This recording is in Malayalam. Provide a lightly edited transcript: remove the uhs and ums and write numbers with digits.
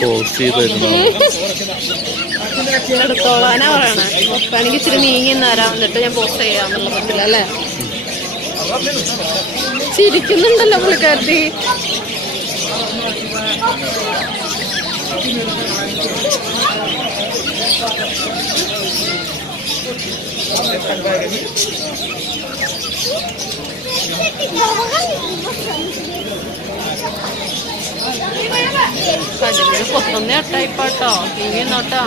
പോസ്റ്റ് ചെയ്തിരുന്നു. എടുത്തോളാനാ പറയണേ. അപ്പൊ എനിക്ക് ഇച്ചിരി നീങ്ങി തരാം, എന്നിട്ട് ഞാൻ പോസ്റ്റ് ചെയ്യാന്നുള്ള പറ്റില്ല അല്ലേ? ചിരിക്കുന്നുണ്ടല്ലോ പുള്ളിക്കാരത്തി. പൊത്തുന്ന ടൈപ്പാട്ടോ. T V നോട്ടാ.